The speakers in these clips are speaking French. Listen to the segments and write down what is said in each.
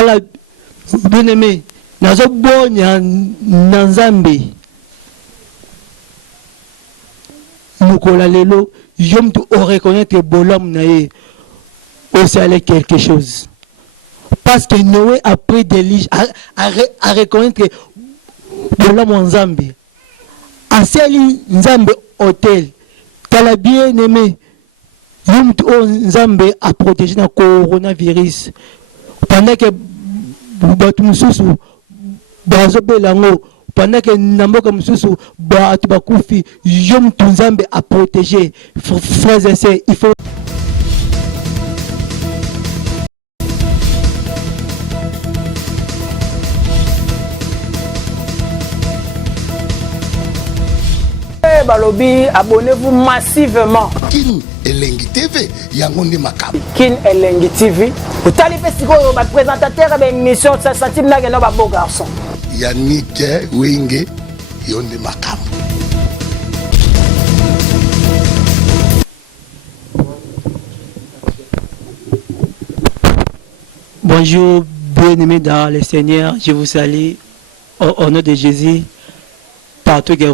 Tala, bien aimé, nazo bonya nanzambe. Mukola lelo, yom tu reconnaître bolom nae, aussi aller quelque chose. Parce que Noé a pris des liges à reconnaître bolom nzambe. Aseli nzambe hôtel. Tala bien aimé, yom tu nzambe a protégé na coronavirus. Pendant que bato mususu bazobela ngo, pendant que namboka mususu bato bakufi, yom tu nzambe a protégé. Frères et sœurs, il faut Balobi, abonnez-vous massivement. Kin Elengi TV, Yangonde Makam. Kin Elengi TV. Vous allez faire ce que votre présentateur de l'émission, ça s'attire là, il y a un beau garçon. Yannick Wenge, Yonde Makam. bonjour, bien-aimés dans le Seigneur, je vous salue au nom de Jésus, partout que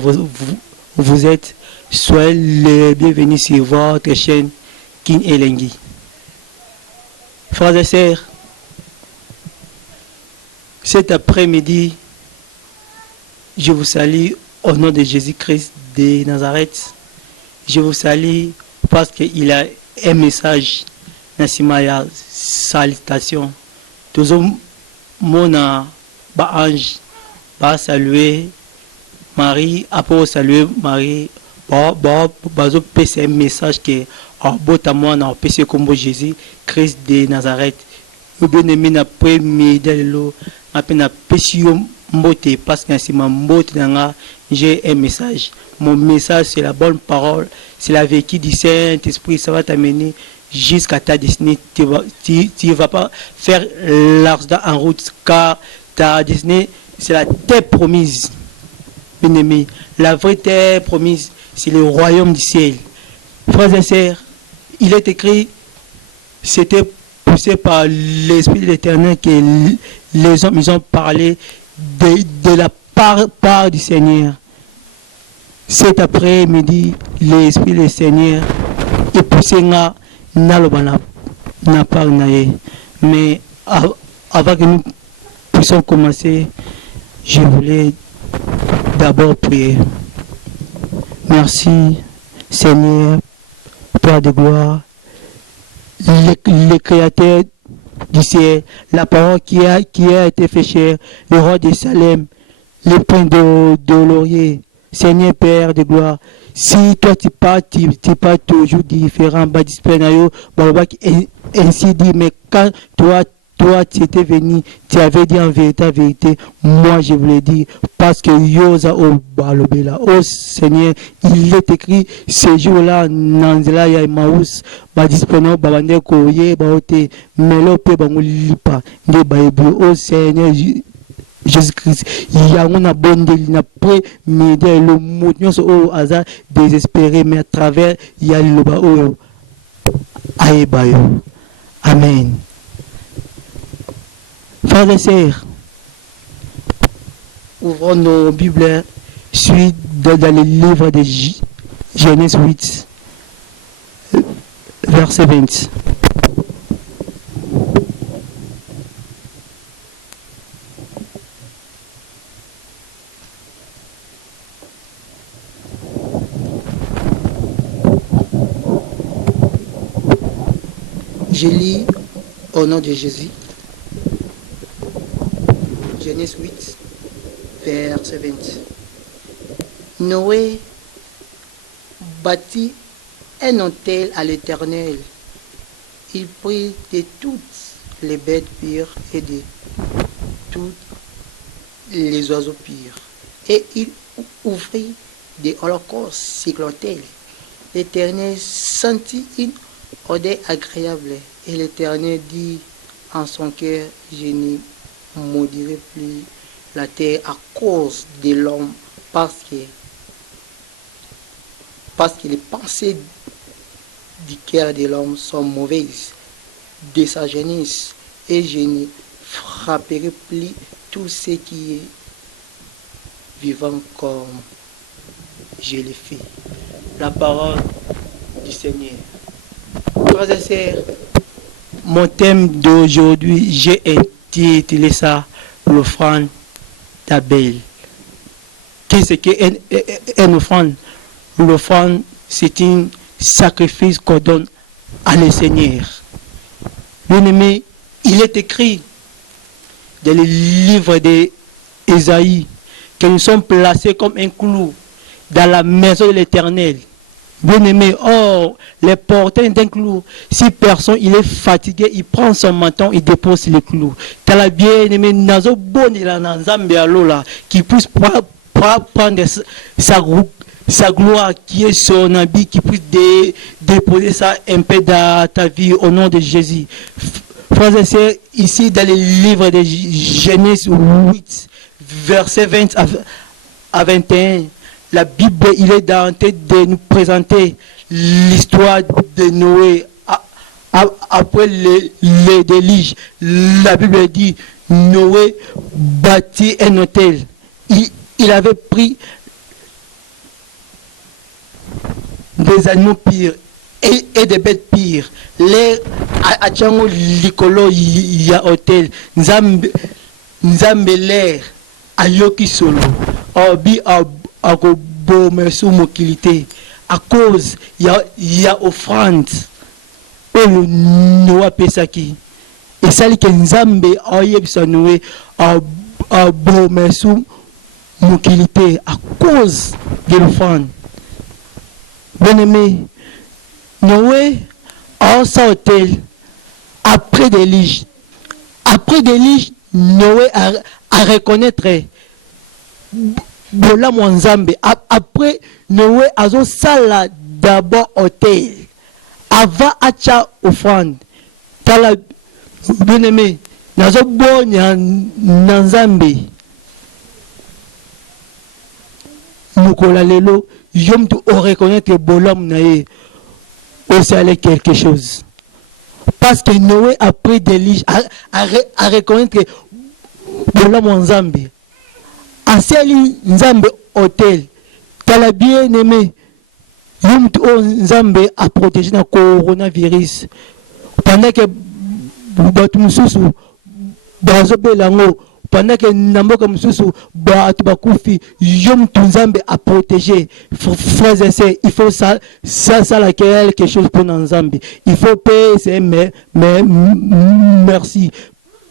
vous êtes, soyez les bienvenus sur votre chaîne Kin Elengi. Frères et sœurs, cet après-midi, je vous salue au nom de Jésus-Christ de Nazareth. Je vous salue parce qu'il a un message, Nassimaya, salutation. Tous mon ange va saluer Marie, après saluer Marie, bazo pese un message que botamoi na pese comme Jésus Christ de Nazareth. Bien aimé na premier delo na pena pesio mbote parce que c'est ma mbote nanga, j'ai un message. Mon message c'est la bonne parole, c'est la vécu du Saint-Esprit, ça va t'amener jusqu'à ta destinée. Tu vas pas faire l'accident en route car ta destinée c'est la terre promise. Bien aimé, la vraie terre promise c'est le royaume du ciel. Frères et sœurs, il est écrit, c'était poussé par l'Esprit de l'Éternel que les hommes ils ont parlé de la part du Seigneur. Cet après-midi, l'Esprit du Seigneur est poussé na part nae. Mais avant que nous puissions commencer, je voulais d'abord prier. Merci Seigneur, Père de gloire, le Créateur du ciel, la parole qui a été fait chair, le roi de Salem, le point de laurier, Seigneur Père de gloire. Si toi tu parles toujours différent, ainsi dit, mais quand toi tu étais venu, tu avais dit en vérité, moi je voulais dire, parce que Yosa o balobela, oh Seigneur, il est écrit ce jour-là, Nanzela ya Maus, disponible, babande koye, baote, melope bangulipa, de baïbu, oh Seigneur, Jésus-Christ, il y a une bonne il a prêt m'aider le mouvement au hasard désespéré, mais à travers il y a le bao aïbayo. Amen. Frères et sœurs, ouvrons nos Bibles, suite dans le livre de Genèse 8, verset 20. Je lis au nom de Jésus. Genèse 8, verset 20. Noé bâtit un autel à l'Éternel. Il prit de toutes les bêtes pures et de tous les oiseaux purs. Et il ouvrit des holocaustes sur l'autel. L'Éternel sentit une odeur agréable. Et l'Éternel dit en son cœur, je ne maudirai plus la terre à cause de l'homme, parce que les pensées du cœur de l'homme sont mauvaises de sa jeunesse, et je ne frapperai plus tout ce qui est vivant comme je l'ai fait. La parole du Seigneur. Frères et sœurs, mon thème d'aujourd'hui, j'ai intitulé ça l'offrande d'Abel. Qu'est-ce qu'une offrande? L'offrande, c'est un sacrifice qu'on donne à le Seigneur. Bien-aimé, il est écrit dans le livre d'Ésaïe que nous sommes placés comme un clou dans la maison de l'Éternel. Bien-aimé, or, les porteurs d'un clou, si personne il est fatigué, il prend son menton, il dépose le clou. T'as la bien-aimé, nazo boni la nanzambe alola, qui puisse prendre sa gloire qui est son habit, qui puisse déposer ça un peu dans ta vie au nom de Jésus. Frères et sœurs, ici dans le livre de Genèse 8, verset 20 à 21, la Bible, il est dans tête de nous présenter l'histoire de Noé après le déluge. La Bible dit, Noé bâtit un hôtel. Il avait pris des animaux pires et des bêtes pires. Les Achango Likolo y a hôtel. Nzambe l'air a yoki solo. Obi akobomesu mokilité. À cause, il y a offrande. Oyo Noa pesaki. Et ça li que Nzambe oyebisa Noé abomesu mokilité à cause de l'offrande. Bien-aimé, Noé a un hôtel après déluge. Après déluge, Noé a reconnaître Bola Mwanzambe. Après, Noé a un sala d'abord hôtel. Avant acha offrande. Bien-aimé, nazo bonya nanzambe. Mukola lelo. J'aime tout reconnaître que Bolam nae aussi allait quelque chose. Parce que Noé a pris des liges à reconnaître que Bolam en Zambie. À Seli Nzambe hôtel, t'as la bien aimé. J'aime tout Nzambe a protégé le coronavirus. Pendant que Batumususu, Bazobelango, pendant que Namboka Mususu, Batubakufi, Yom Tunzambe a protégé. Frères et sœurs, il faut ça quelque chose pour Nzambe. Il faut payer, mais merci.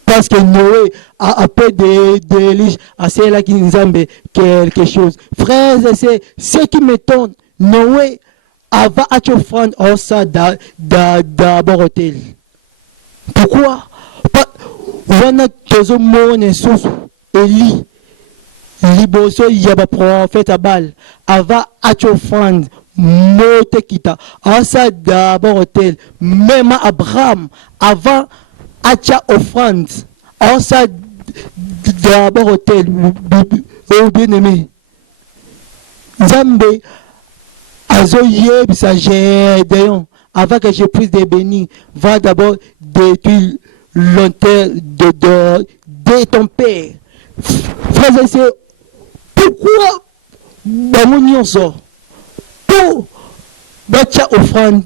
Parce que Noé a peu de lige à celle qui Nzambe quelque chose. Frères et sœurs, ce qui m'étonne, Noé va à offrande en ça d'abord hôtel. Pourquoi? Wana tozo mone susu Eli liboso yaba prophète Abal ava achofrande mote kita asa d'abord hôtel même Abraham avant acha offrande asa d'abord hôtel au bien-aimé Nzambe azoye bisager d'ailleurs avant que je puisse des bénis va d'abord détruire l'autel de ton père. Frères et sœurs, pourquoi pour battre offrande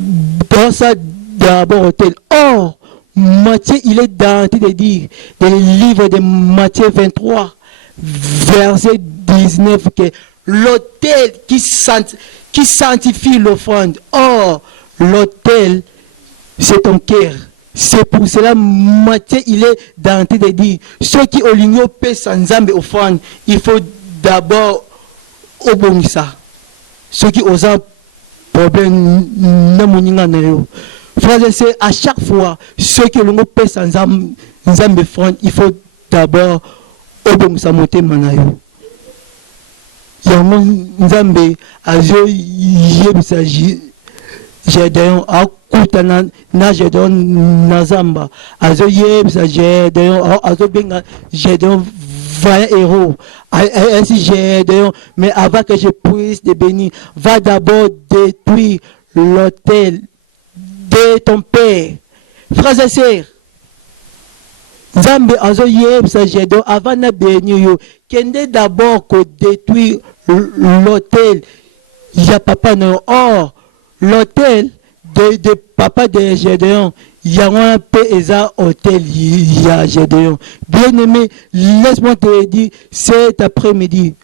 dans ça d'abord hôtel. Or, Matthieu, il est dans de dire dans le livre de Matthieu 23, verset 19, que l'autel qui sanctifie l'offrande. Or, l'autel, c'est ton cœur. C'est pour cela, Matthieu, il est dans de dire, ceux qui ont l'union paix sans Nzambe offrande, il faut d'abord obonisa. Ceux qui ont un problème, frères et sœurs, à chaque fois, ceux qui ont l'union paix sans Nzambe offrande, il faut d'abord obonisa monter manayo. Yango Nzambe, azo yebisa Gédéon akutana na Gédéon nazamba azo yebisa Gédéon azo benga Gédéon va héros ainsi Gédéon mais avant que je puisse te bénir va d'abord détruire l'autel de ton père. Frères et sœurs, Nzambe azo yebisa Gédéon avant na bénir yo kende d'abord ko détruire l'autel ya papa no. Or l'autel de papa de Gédéon yango un peu eza hôtel ya Gédéon. Bien aimé, laisse-moi te dire cet après-midi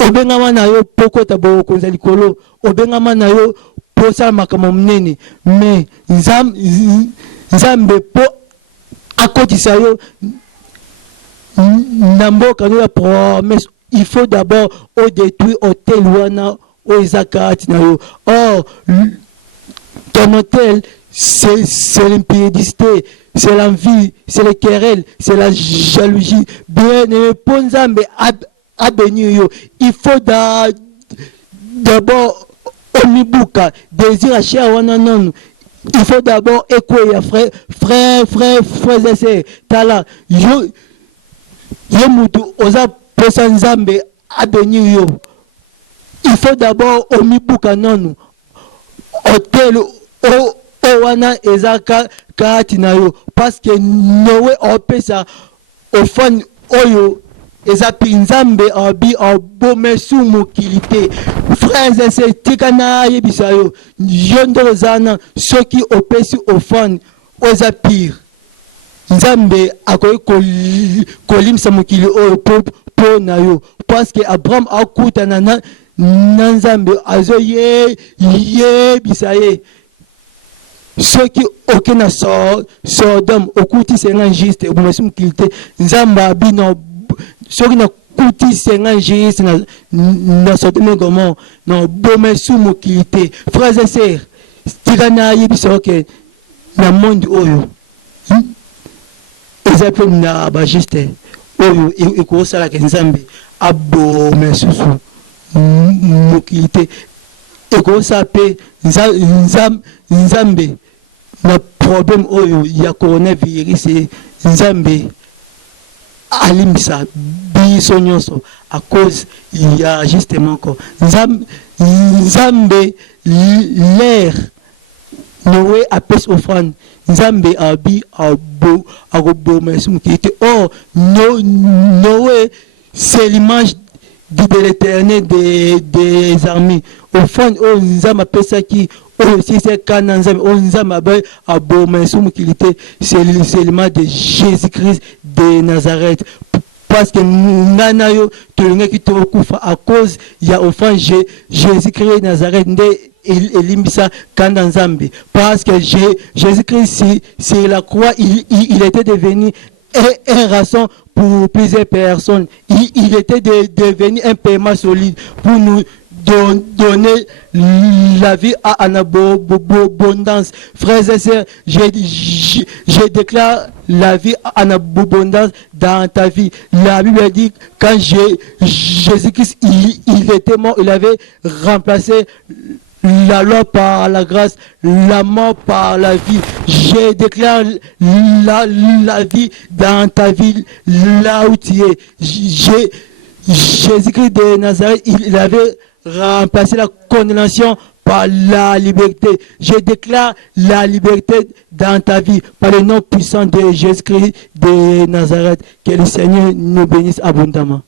obengama na yo poko tabo konza likolo obengama na yo posala makambo munene mais nzambe po akotisa yo na mboka no ya promesse. Il faut d'abord au détruire hôtel wana o ezakati na yo. Or ton hôtel c'est l'impudicité, c'est l'envie, c'est les querelles, c'est la jalousie. Bien aimé, pour Nzambe à bénir yo, il faut d'abord omibuka désir à cher wana non. Il faut d'abord écouter frère et sœurs tala yo mutu oza posa Nzambe à bénir yo. Il faut d'abord omibuka non hôtel o wana ezaka kati na yo parce que nowe opesa ofan oyo ezapi Nzambe abi abomesu mokilité. Frères et sœurs tika na yebisa yo yondo zana soki opesi ofan oza pire Nzambe akoyi kolimisa mokili oyo po na yo parce que Abraham akutana na Nzambe azo yebisa ye ceux qui aucun Sodome okuti senga juste bomesi mokilité Nzambe abino ceux qui na kuti senga juste na Sodome et Gomorrhe na bomesi mokilité. Frères et sœurs tika na yebisa que na monde oyo ezape na ba juste oyo ekosala ke Nzambe abomesi mokilité ekosala pe Nzambe na problème oyo ya coronavirus Nzambe alimisa biso nyonso à cause ya justement ko Nzambe l'air Noé apes offrande Nzambe abi agobomesi mokilité. Or Noé c'est l'image de l'éternel des armées. Offrande o Nzambe apesaki aussi c'est quand Nzambe abomesi mokilité, c'est l'image de Jésus-Christ de Nazareth. Parce que nana yo tolingaki tokufa à cause ya offrande Jésus-Christ de Nazareth nde elimbisa kanda Nzambe. Parce que Jésus-Christ c'est la croix il était devenu un rançon pour plusieurs personnes. Il était devenu un paiement solide pour nous donner la vie en abondance. Frères et sœurs, je déclare la vie en abondance dans ta vie. La Bible dit quand Jésus-Christ il était mort, il avait remplacé la loi par la grâce, la mort par la vie. Je déclare la vie dans ta vie, là où tu es. Jésus-Christ de Nazareth, il avait remplacé la condamnation par la liberté. Je déclare la liberté dans ta vie par le nom puissant de Jésus-Christ de Nazareth. Que le Seigneur nous bénisse abondamment.